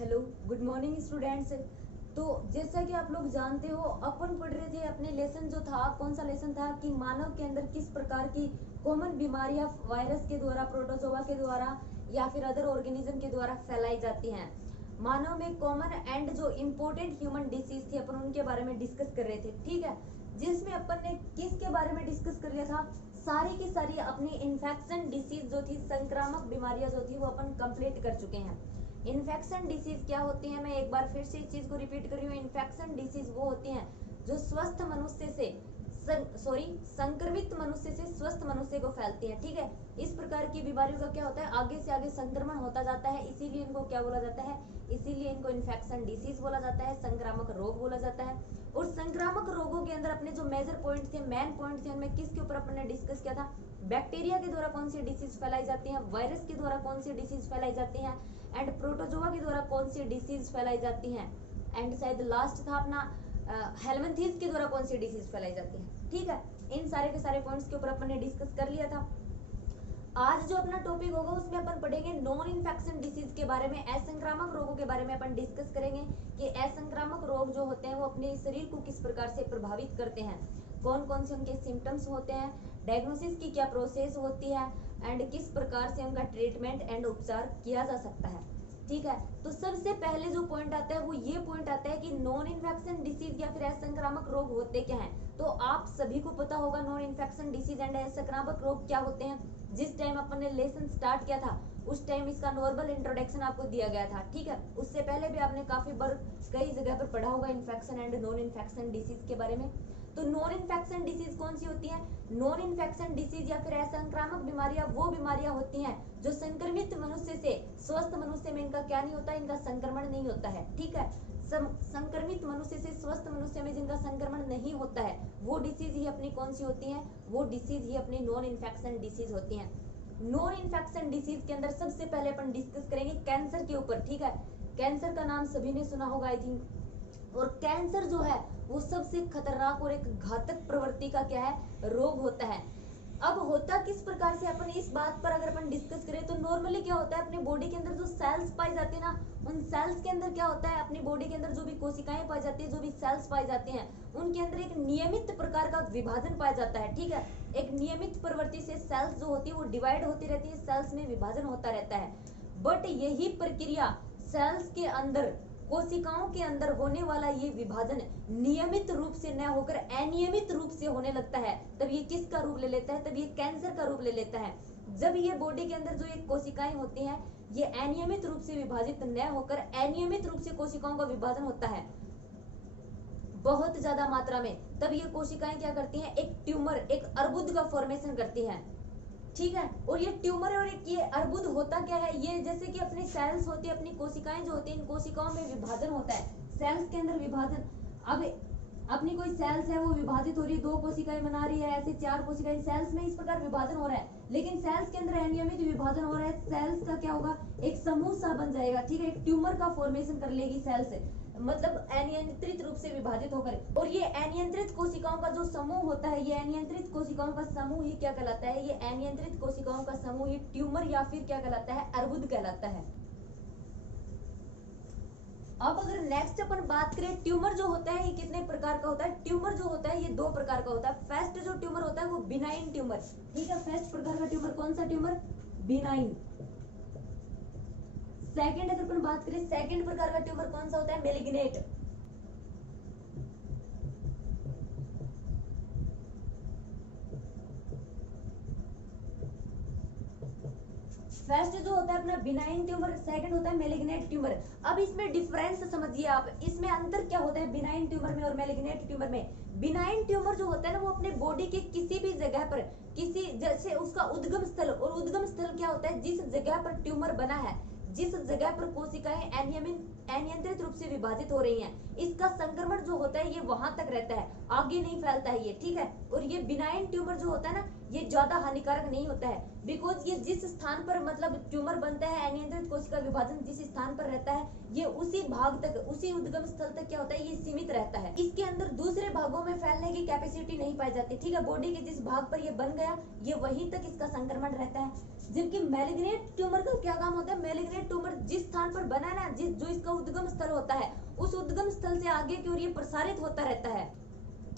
Hello, good morning students. तो जैसा कि आप लोग जानते हो, अपन पढ़ रहे थे अपने लेसन जो था, कौन सा लेसन था कि मानव के अंदर किस प्रकार की कॉमन बीमारियां वायरस के द्वारा, प्रोटोजोआ के द्वारा या फिर अदर ऑर्गेनिज्म के द्वारा फैलाई जाती हैं। मानव में कॉमन एंड जो इम्पोर्टेंट ह्यूमन डिसीज थी, अपन उनके बारे में डिस्कस कर रहे थे। ठीक है, जिसमें अपन ने किसके बारे में डिस्कस कर लिया था, सारी की सारी अपनी इन्फेक्शन डिसीज जो थी, संक्रामक बीमारियां जो थी, वो अपन कंप्लीट कर चुके हैं। इन्फेक्शन डिसीज क्या होती है, मैं एक बार फिर से इस चीज को रिपीट कर रही हूँ। इन्फेक्शन डिसीज वो होती हैं जो स्वस्थ मनुष्य से संक्रमित मनुष्य से स्वस्थ मनुष्य को फैलती है। ठीक है, इस प्रकार की बीमारियों का क्या होता है, आगे से आगे संक्रमण होता जाता है, इसीलिए इनको क्या बोला जाता है, इसीलिए इनको इन्फेक्शन डिसीज बोला जाता है, संक्रामक रोग बोला जाता है। और संक्रामक रोगों के अंदर अपने जो मेजर पॉइंट थे, मेन पॉइंट थे, उनमें किसके ऊपर अपन ने डिस्कस किया था, बैक्टीरिया के द्वारा कौन सी डिसीज फैलाई जाती है, वायरस के द्वारा कौन सी डिसीज फैलाई जाती है, एंड प्रोटोजोआ के द्वारा कौन सी डिसीज फैलाई जाती हैं, एंड शायद लास्ट था अपना हेलमिंथेस के द्वारा कौन सी डिसीज फैलाई जाती है। ठीक है, इन सारे के सारे पॉइंट्स के ऊपर अपन ने डिस्कस कर लिया था। आज जो अपना टॉपिक होगा उसमें अपन पढ़ेंगे नॉन इन्फेक्शन डिसीज के बारे में, असंक्रामक रोगों के बारे में अपन डिस्कस करेंगे कि असंक्रामक रोग जो होते हैं वो अपने शरीर को किस प्रकार से प्रभावित करते हैं, कौन कौन से उनके सिम्टम्स होते हैं, डायग्नोसिस की क्या प्रोसेस होती है, एंड किस प्रकार से उनका ट्रीटमेंट एंड उपचार किया जा सकता है। ठीक है, तो सबसे पहले जो पॉइंट आता है वो ये पॉइंट आता है कि नॉन इन्फेक्शन डिसीज या फिर असंक्रामक रोग होते क्या हैं। तो आप सभी को पता होगा नॉन इन्फेक्शन डिसीज एंड असंक्रामक रोग क्या होते हैं। जिस टाइम अपन ने लेसन स्टार्ट किया था उस टाइम इसका नॉर्मल इंट्रोडक्शन आपको दिया गया था। ठीक है, उससे पहले भी आपने काफी बार कई जगह पर पढ़ा होगा infection and non infection disease के बारे में। तो नॉन इन्फेक्शन डिसीज कौन सी होती है, नॉन इन्फेक्शन डिसीज या फिर असंक्रामक बीमारियां वो बीमारियां होती हैं जो संक्रमित मनुष्य से स्वस्थ मनुष्य में इनका क्या नहीं होता, इनका संक्रमण नहीं होता है। ठीक है, संक्रमित मनुष्य से स्वस्थ मनुष्य में जिनका संक्रमण नहीं होता है वो डिसीज ही अपनी कौन सी होती है, वो डिसीज ही अपनी नॉन इन्फेक्शन डिसीज होती है। नॉन इन्फेक्शन डिसीज के अंदर सबसे पहले अपन डिस्कस करेंगे कैंसर के ऊपर। ठीक है, कैंसर का नाम सभी ने सुना होगा आई थिंक, और कैंसर जो है वो सबसे खतरनाक और एक घातक प्रवृत्ति का क्या है, रोग होता है। अब होता किस प्रकार से, अपन इस बात पर अगर अपन डिस्कस करें तो नॉर्मली क्या होता है, अपने बॉडी के अंदर जो सेल्स पाई जाती है ना, उन सेल्स के अंदर क्या होता है, अपनी बॉडी के अंदर जो भी कोशिकाएं पाई जाती है, जो भी सेल्स पाई जाती हैं, उनके अंदर एक नियमित प्रकार का विभाजन पाया जाता है। ठीक है, एक नियमित प्रवृत्ति से सेल्स जो होती है वो डिवाइड होती रहती है, सेल्स में विभाजन होता रहता है। बट यही प्रक्रिया सेल्स के अंदर, कोशिकाओं के अंदर होने वाला ये विभाजन नियमित रूप से न होकर अनियमित रूप से होने लगता है, तब ये किसका रूप ले लेता है, तब ये कैंसर का रूप ले लेता है। जब ये बॉडी के अंदर जो ये कोशिकाएं होती हैं ये अनियमित रूप से विभाजित न होकर अनियमित रूप से कोशिकाओं का विभाजन होता है बहुत ज्यादा मात्रा में, तब ये कोशिकाएं क्या करती हैं, एक ट्यूमर, एक अर्बुद का फॉर्मेशन करती हैं। ठीक है, और ये ट्यूमर और एक ये अर्बुद होता क्या है, ये जैसे कि अपनी सेल्स होती है, अपनी कोशिकाएं जो होती है, इन कोशिकाओं में विभाजन होता है, सेल्स के अंदर विभाजन। अब अपनी कोई सेल्स है वो विभाजित हो रही है, 2 कोशिकाएं बना रही है, ऐसे 4 कोशिकाएं, सेल्स में इस प्रकार विभाजन हो रहा है, लेकिन सेल्स के अंदर अनियमित विभाजन हो रहा है, सेल्स का क्या होगा, एक समूह सा बन जाएगा। ठीक है, एक ट्यूमर का फॉर्मेशन कर लेगी सेल्स, मतलब अनियंत्रित रूप से विभाजित होकर, और ये अनियंत्रित कोशिकाओं का जो समूह होता है, ये अनियंत्रित कोशिकाओं का समूह ही क्या कहलाता है, ये अनियंत्रित कोशिकाओं का समूह ही ट्यूमर या फिर क्या कहलाता है, अर्बुद कहलाता है। अब अगर नेक्स्ट अपन बात करें, ट्यूमर जो होता है ये कितने प्रकार का होता है, ट्यूमर जो होता है ये 2 प्रकार का होता है। फर्स्ट जो ट्यूमर होता है वो बिनाइन ट्यूमर। ठीक है, फर्स्ट प्रकार का ट्यूमर कौन सा ट्यूमर, बिनाइन। सेकंड अगर अपन बात करें, सेकंड प्रकार का ट्यूमर कौन सा होता है, मेलिग्नेट। फर्स्ट जो होता है अपना बिनाइन ट्यूमर, सेकंड होता है मेलिग्नेट ट्यूमर। अब इसमें डिफरेंस समझिए आप, इसमें अंतर क्या होता है बिनाइन ट्यूमर में और मेलिग्नेट ट्यूमर में। बिनाइन ट्यूमर जो होता है ना वो अपने बॉडी के किसी भी जगह पर, किसी जैसे उसका उद्गम स्थल, और उद्गम स्थल क्या होता है, जिस जगह पर ट्यूमर बना है, जिस जगह पर कोशिकाएं अनियंत्रित रूप से विभाजित हो रही हैं, इसका संक्रमण जो होता है ये वहां तक रहता है, आगे नहीं फैलता है ये। ठीक है, और ये बिनाइन ट्यूमर जो होता है ना ये ज्यादा हानिकारक नहीं होता है, बिकॉज ये जिस स्थान पर मतलब ट्यूमर बनता है, अनियंत्रित कोशिका विभाजन जिस स्थान पर रहता है, ये उसी भाग तक, उसी उद्गम स्थल तक क्या होता है, ये सीमित रहता है। इसके अंदर दूसरे भागों में फैलने की कैपेसिटी नहीं पाई जाती, ठीक है। बॉडी के जिस भाग पर ये बन गया, ये वहीं तक इसका संक्रमण रहता है। जबकि मैलिग्नेंट ट्यूमर का क्या काम होता है, मैलिग्नेंट ट्यूमर जिस स्थान पर बना है ना, जिस जो इसका उद्गम स्थल होता है, उस उद्गम स्थल से आगे की ओर ये प्रसारित होता रहता है,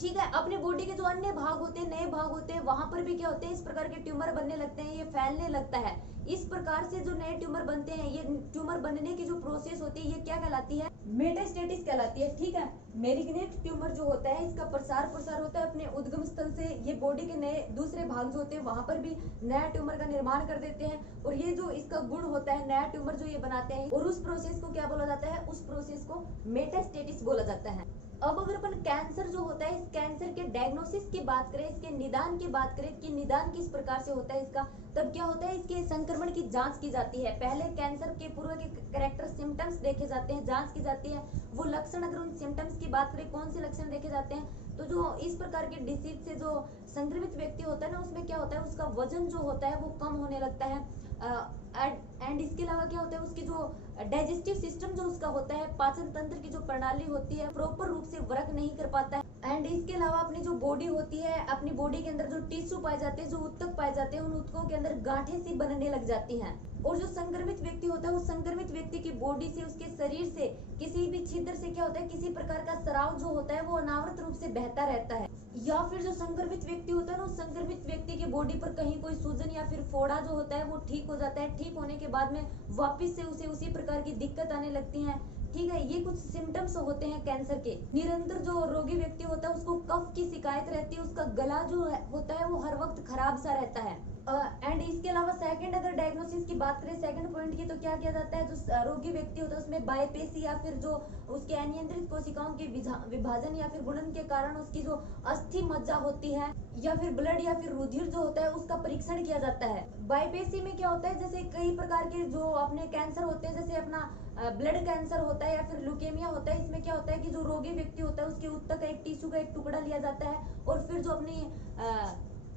ठीक है। अपने बॉडी के जो अन्य भाग होते हैं, नए भाग होते हैं, वहां पर भी क्या होते हैं, इस प्रकार के ट्यूमर बनने लगते हैं, ये फैलने लगता है। इस प्रकार से जो नए ट्यूमर बनते हैं, ये ट्यूमर बनने की जो प्रोसेस होती है, ये क्या कहलाती है, मेटास्टेसिस कहलाती है, ठीक है। मैलिग्नेंट ट्यूमर जो होता है, इसका प्रसार होता है अपने उद्गम स्थल से, ये बॉडी के नए दूसरे भाग जो होते हैं वहां पर भी नया ट्यूमर का निर्माण कर देते हैं, और ये जो इसका गुण होता है, नया ट्यूमर जो ये बनाते हैं, और उस प्रोसेस को क्या बोला जाता है, उस प्रोसेस को मेटास्टेसिस बोला जाता है। अब अगर अपन कैंसर जो होता है, इस कैंसर के डायग्नोसिस की बात करें, इसके निदान की बात करें कि निदान किस प्रकार से होता है इसका, तब क्या होता है, इसके संक्रमण की जांच की जाती है। पहले कैंसर के पूर्व के कैरेक्टर सिम्टम्स देखे जाते हैं, जांच की जाती है। वो लक्षण, अगर उन सिम्टम्स की बात करें, कौन से लक्षण देखे जाते हैं, तो जो इस प्रकार के डिसीज से जो संक्रमित व्यक्ति होता है ना, उसमें क्या होता है, उसका वजन जो होता है वो कम होने लगता है, एंड इसके अलावा क्या होता है, उसकी जो डाइजेस्टिव सिस्टम जो उसका होता है, पाचन तंत्र की जो प्रणाली होती है, प्रॉपर रूप से वर्क नहीं कर पाता है। एंड इसके अलावा अपनी जो बॉडी होती है, अपनी बॉडी के अंदर जो टिश्यू पाए जाते हैं, जो ऊतक पाए जाते हैं, उन ऊतकों के अंदर गांठें सी बनने लग जाती हैं। और जो संक्रमित व्यक्ति होता है, उस संक्रमित व्यक्ति की बॉडी से, उसके शरीर से किसी भी छिद्र से क्या होता है, किसी प्रकार का स्राव जो होता है वो अनावृत रूप से बहता रहता है। या फिर जो संक्रमित व्यक्ति होता है ना, उस संक्रमित व्यक्ति की बॉडी पर कहीं कोई सूजन या फिर फोड़ा जो होता है वो ठीक हो जाता है। ठीक होने के बाद में वापस से उसे उसी प्रकार की दिक्कत आने लगती है, ठीक है। ये कुछ सिम्टम्स होते हैं कैंसर के। निरंतर जो रोगी व्यक्ति होता है, उसको कफ की शिकायत रहती है, उसका गला जो होता है वो हर वक्त खराब सा रहता है। एंड इसके अलावा सेकंड अगर डायग्नोसिस की बात करें, सेकंड पॉइंट की, तो क्या किया जाता है, जो रोगी व्यक्ति होता है उसमें बायपेसी या फिर जो उसके अनियंत्रित कोशिकाओं के विभाजन या फिर गुणन के कारण उसकी जो अस्थि मज्जा होती है या फिर ब्लड या फिर रुधिर जो होता है, उसका परीक्षण किया जाता है। बायपेसी में क्या होता है, जैसे कई प्रकार के जो अपने कैंसर होते हैं, जैसे अपना ब्लड कैंसर होता है या फिर ल्यूकेमिया होता है, इसमें क्या होता है कि जो रोगी व्यक्ति होता है उसके ऊतक का एक टिश्यू का एक टुकड़ा लिया जाता है, और फिर जो अपनी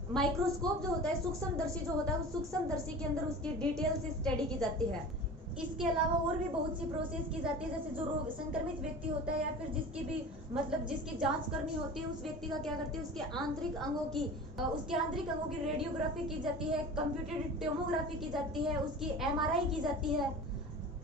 माइक्रोस्कोप जो होता है, सूक्ष्मदर्शी जो होता है, उस सूक्ष्मदर्शी के अंदर उसकी डिटेल से स्टडी की जाती है। इसके अलावा और भी बहुत सी प्रोसेस की जाती है, जैसे जो रोग संक्रमित व्यक्ति होता है या फिर जिसकी भी मतलब जिसकी जांच करनी होती है, उस व्यक्ति का क्या करती है, उसके आंतरिक अंगों की रेडियोग्राफी की जाती है, कंप्यूटेड टोमोग्राफी की जाती है, उसकी एमआरआई की जाती है।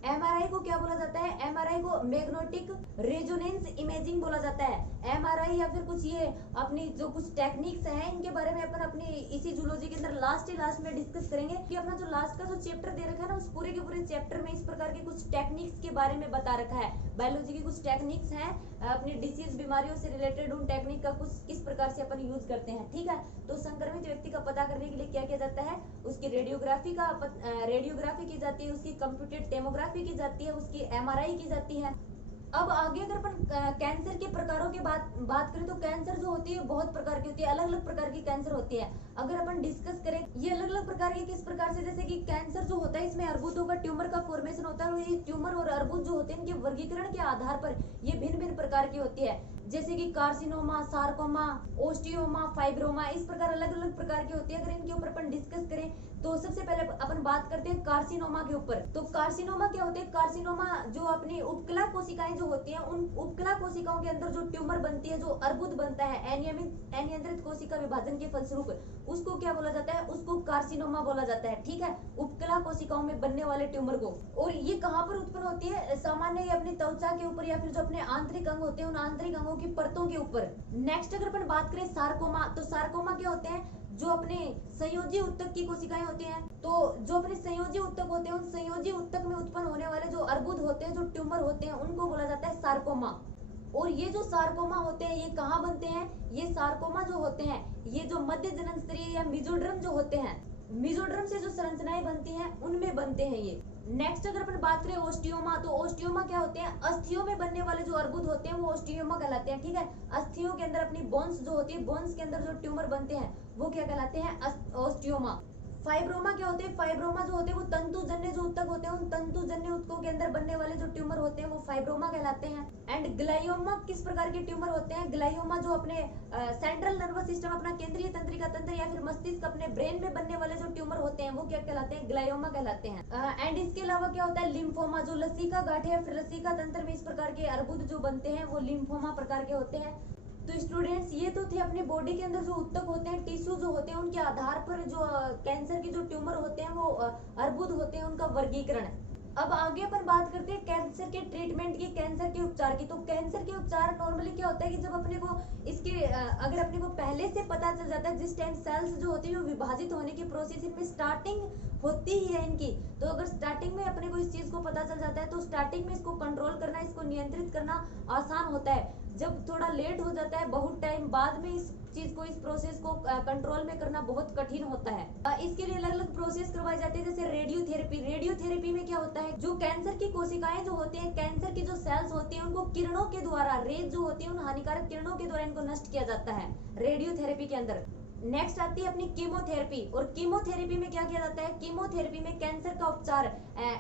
एमआरआई को क्या बोला जाता है, एमआरआई को मैग्नेटिक रेजोनेंस इमेजिंग बोला जाता है। एमआरआई या फिर कुछ ये अपनी जो कुछ टेक्निक्स हैं, इनके बारे में अपन अपनी इसी जूलॉजी के अंदर लास्ट में डिस्कस करेंगे कि अपना जो लास्ट का जो चैप्टर दे रखा है ना, उस पूरे के पूरे चैप्टर में इस प्रकार के कुछ टेक्निक्स के बारे में बता रखा है। बायोलॉजी की कुछ टेक्निक्स हैं, अपनी डिसीज बीमारियों से रिलेटेड उन टेक्निक का कुछ किस प्रकार से अपन यूज करते हैं, ठीक है। तो संक्रमित व्यक्ति का पता करने के लिए क्या किया जाता है, उसकी रेडियोग्राफी की जाती है, उसकी कंप्यूटेड टोमोग्राफी की जाती है, उसकी एमआरआई की जाती है। अब आगे अगर अपन कैंसर के प्रकारों की बात करें, तो कैंसर जो होती है बहुत प्रकार की होती है, अलग अलग प्रकार की कैंसर होती है। अगर अपन डिस्कस करें ये अलग अलग प्रकार की किस प्रकार से, जैसे कि कैंसर जो होता है इसमें अर्बुदों का ट्यूमर का फॉर्मेशन होता है, और ये ट्यूमर और अर्बुद जो होते हैं इनके वर्गीकरण के आधार पर ये भिन्न भिन्न प्रकार की होती है, जैसे कि कार्सिनोमा, सार्कोमा, ओस्टियोमा, फाइब्रोमा, इस प्रकार अलग अलग प्रकार की होती है। अगर इनके ऊपर अपन डिस्कस करें तो सबसे पहले अपन बात करते हैं कार्सिनोमा के ऊपर। तो कार्सिनोमा क्या होते हैं, कार्सिनोमा जो अपनी उपकला कोशिकाएं जो होती हैं, उन उपकला कोशिकाओं के अंदर जो ट्यूमर बनती है, जो अर्बुद बनता है अनियमित कोशिका विभाजन के फलस्वरूप, उसको क्या बोला जाता है, उसको कार्सिनोमा बोला जाता है, ठीक है। उपकला कोशिकाओं में बनने वाले ट्यूमर को। और ये कहाँ पर उत्पन्न होती है, सामान्य अपनी त्वचा के ऊपर या फिर जो अपने आंतरिक अंग होते हैं, उन आंतरिक अंगों की परतों के ऊपर। नेक्स्ट अगर अपन बात करें सार्कोमा, तो सार्कोमा क्या होते हैं, जो अपने संयोजी ऊतक की कोशिकाएं होती हैं, तो जो अपने संयोजी ऊतक होते हैं, उन संयोजी ऊतक में उत्पन्न होने वाले जो अर्बुद होते हैं, जो ट्यूमर होते हैं, उनको बोला जाता है सार्कोमा। और ये जो सार्कोमा होते हैं, ये कहाँ बनते हैं, ये सार्कोमा जो होते हैं, ये जो मध्य जननस्तरीय या मेसोडर्म जो होते हैं, मेसोडर्म से जो संरचनाएं बनती हैं, उनमें बनते हैं ये। नेक्स्ट अगर अपन बात करें ओस्टियोमा, तो ओस्टियोमा क्या होते हैं, अस्थियों में बनने वाले जो अर्बुद होते हैं वो ओस्टियोमा कहलाते हैं, ठीक है। अस्थियों के अंदर अपनी बोन्स जो होती है, बोन्स के अंदर जो ट्यूमर बनते हैं वो क्या कहलाते हैं, ओस्टियोमा। फाइब्रोमा क्या होते हैं? फाइब्रोमा जो होते हैं वो तंतुजन्य जो ऊतक होते हैं, उन तंतुजन्य ऊतकों के अंदर बनने वाले जो ट्यूमर होते हैं वो फाइब्रोमा कहलाते हैं। एंड ग्लाइयोमा किस प्रकार के ट्यूमर होते हैं? ग्लाइयोमा जो अपने सेंट्रल नर्वस सिस्टम, अपना केंद्रीय तंत्रिका तंत्र या फिर मस्तिष्क, अपने ब्रेन में बनने वाले जो ट्यूमर होते हैं वो क्या कहलाते हैं? ग्लाइयोमा कहलाते हैं। एंड इसके अलावा क्या होता है? लिम्फोमा, जो लसिका गांठ है या फिर लसिका तंत्र में इस प्रकार के अर्बुद जो बनते हैं वो लिम्फोमा प्रकार के होते हैं। तो स्टूडेंट्स ये तो थे अपने बॉडी के अंदर जो ऊतक होते हैं, टिश्यू जो होते हैं, उनके आधार पर जो कैंसर के जो ट्यूमर होते हैं वो अर्बुद होते हैं, उनका वर्गीकरण। अब आगे अपन बात करते हैं कैंसर के ट्रीटमेंट की, कैंसर के उपचार की। तो कैंसर के उपचार नॉर्मली क्या होता है कि जब अपने को इसके अगर अपने को पहले से पता चल जाता है, जिस टाइम सेल्स जो होती है वो विभाजित होने की प्रोसेस इनमें स्टार्टिंग होती ही है इनकी, तो अगर स्टार्टिंग में अपने को इस चीज को पता चल जाता है तो स्टार्टिंग में इसको कंट्रोल करना, इसको नियंत्रित करना आसान होता है। जब थोड़ा लेट हो जाता है, बहुत टाइम बाद में इस चीज को, इस प्रोसेस को कंट्रोल में करना बहुत कठिन होता है। इसके लिए अलग अलग प्रोसेस करवाई जाती है, जैसे रेडियोथेरेपी। रेडियोथेरेपी में क्या होता है, जो कैंसर की कोशिकाएं जो होती हैं, कैंसर की जो सेल्स होती हैं, उनको किरणों के द्वारा, रेज जो होती है, उन हानिकारक किरणों के द्वारा इनको नष्ट किया जाता है रेडियोथेरेपी के अंदर। नेक्स्ट आती है अपनी कीमोथेरेपी। और कीमोथेरेपी में क्या किया जाता है? कीमोथेरेपी में कैंसर का उपचार,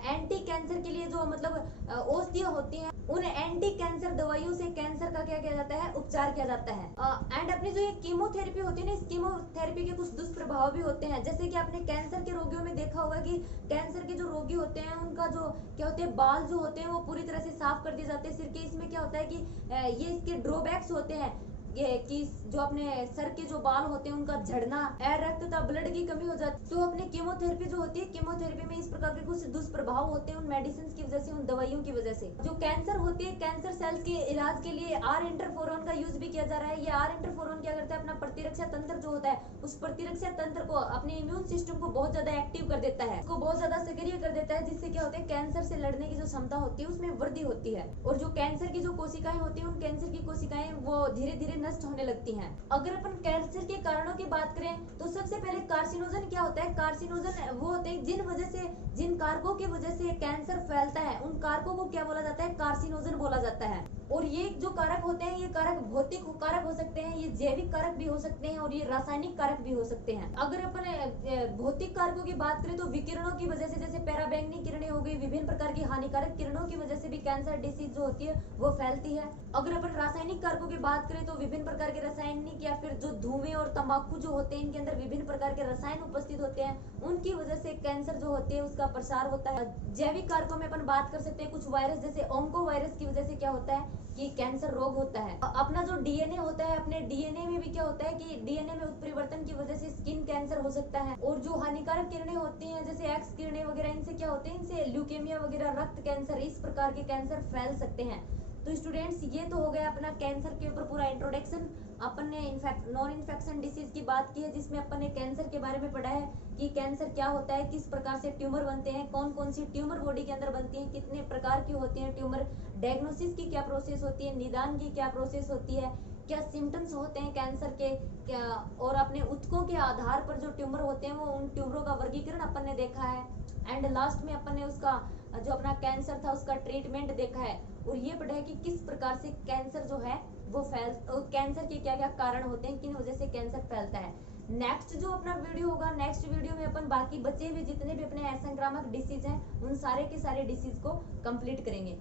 एंटी कैंसर के लिए जो मतलब औषधियां होती हैं, उन एंटी कैंसर दवाइयों से कैंसर का क्या किया जाता है? उपचार किया जाता है। एंड अपनी जो ये कीमोथेरेपी होती है ना, इस कीमोथेरेपी के कुछ दुष्प्रभाव भी होते हैं। जैसे कि आपने कैंसर के रोगियों में देखा होगा कि कैंसर के जो रोगी होते हैं उनका जो क्या होते हैं, बाल जो होते हैं वो पूरी तरह से साफ कर दिए जाते हैं सिर के। इसमें क्या होता है कि ये इसके ड्रॉबैक्स होते हैं, ये कि जो अपने सर के जो बाल होते हैं उनका झड़ना, रक्त तथा ब्लड की कमी हो जाती है। तो अपने कीमोथेरेपी जो होती है, कीमोथेरेपी में इस प्रकार के कुछ दुष्प्रभाव होते हैं उन मेडिसिन की वजह से, उन दवाइयों की वजह से। जो कैंसर होती है, कैंसर सेल्स के इलाज के लिए आर इंटरफेरोन का यूज भी किया जा रहा है। ये आर इंटरफेरोन क्या करता है? अपना प्रतिरक्षा तंत्र जो होता है, उस प्रतिरक्षा तंत्र को, अपने इम्यून सिस्टम को बहुत ज्यादा एक्टिव कर देता है, उसको बहुत ज्यादा सक्रिय कर देता है, जिससे क्या होता है? कैंसर से लड़ने की जो क्षमता होती है उसमें वृद्धि होती है। और जो कैंसर की जो कोशिकाएं होती है, उन कैंसर की कोशिकाएं वो धीरे धीरे नष्ट होने लगती है। अगर अपन कैंसर के कारणों की बात करें तो सबसे पहले कार्सिनोजन क्या होता है? कार्सिनोजन वो होते हैं जिन वजह से, जिन कारकों की वजह से कैंसर फैलता है, उन कारकों को क्या बोला जाता है? कार्सिनोजन बोला जाता है। और ये जो कारक होते हैं, ये कारक भौतिक कारक हो सकते हैं, ये जैविक कारक भी हो सकते हैं, और ये रासायनिक कारक भी हो सकते हैं। अगर अपन भौतिक कारकों की बात करें तो विकिरणों की वजह से, जैसे पैराबैंगनी किरणें हो गई, विभिन्न प्रकार की हानिकारक किरणों की वजह से भी कैंसर डिसीज जो होती है वो फैलती है। अगर अपन रासायनिक कारकों की बात करें तो विभिन्न प्रकार के रासायनिक या फिर जो धुएं और तंबाकू जो होते हैं, इनके अंदर विभिन्न प्रकार के रसायन उपस्थित होते हैं, उनकी वजह से कैंसर जो होती है उसका प्रसार होता है। जैविक कारकों में अपन बात कर सकते हैं कुछ वायरस, जैसे ओंको वायरस की वजह से क्या होता है कि कैंसर रोग होता है। अपना जो डीएनए होता है, अपने डीएनए में भी क्या होता है कि डीएनए में उत्परिवर्तन की वजह से स्किन कैंसर हो सकता है। और जो हानिकारक किरणें होती हैं, जैसे एक्स किरणें वगैरह, इनसे क्या होते हैं? इनसे ल्यूकेमिया वगैरह, रक्त कैंसर, इस प्रकार के कैंसर फैल सकते हैं। तो स्टूडेंट्स ये तो हो गया अपना कैंसर के ऊपर पूरा इंट्रोडक्शन। अपन ने इनफैक्ट नॉन इन्फेक्शन डिसीज की बात की है, जिसमें अपन ने कैंसर के बारे में पढ़ा है कि कैंसर क्या होता है, किस प्रकार से ट्यूमर बनते हैं, कौन कौन सी ट्यूमर बॉडी के अंदर बनती हैं, कितने प्रकार की होती हैं ट्यूमर, डायग्नोसिस की क्या प्रोसेस होती है, निदान की क्या प्रोसेस होती है, क्या सिम्टम्स होते हैं कैंसर के, क्या, और अपने ऊतकों के आधार पर जो ट्यूमर होते हैं वो उन ट्यूमरों का वर्गीकरण अपन ने देखा है। एंड लास्ट में अपन ने उसका जो अपना कैंसर था उसका ट्रीटमेंट देखा है, और ये पढ़ा है कि किस प्रकार से कैंसर जो है वो कैंसर के क्या क्या कारण होते हैं, किन वजह से कैंसर फैलता है। नेक्स्ट जो अपना वीडियो होगा, नेक्स्ट वीडियो में अपन बाकी बचे हुए जितने भी अपने असंक्रामक डिसीज हैं उन सारे के सारे डिसीज को कंप्लीट करेंगे।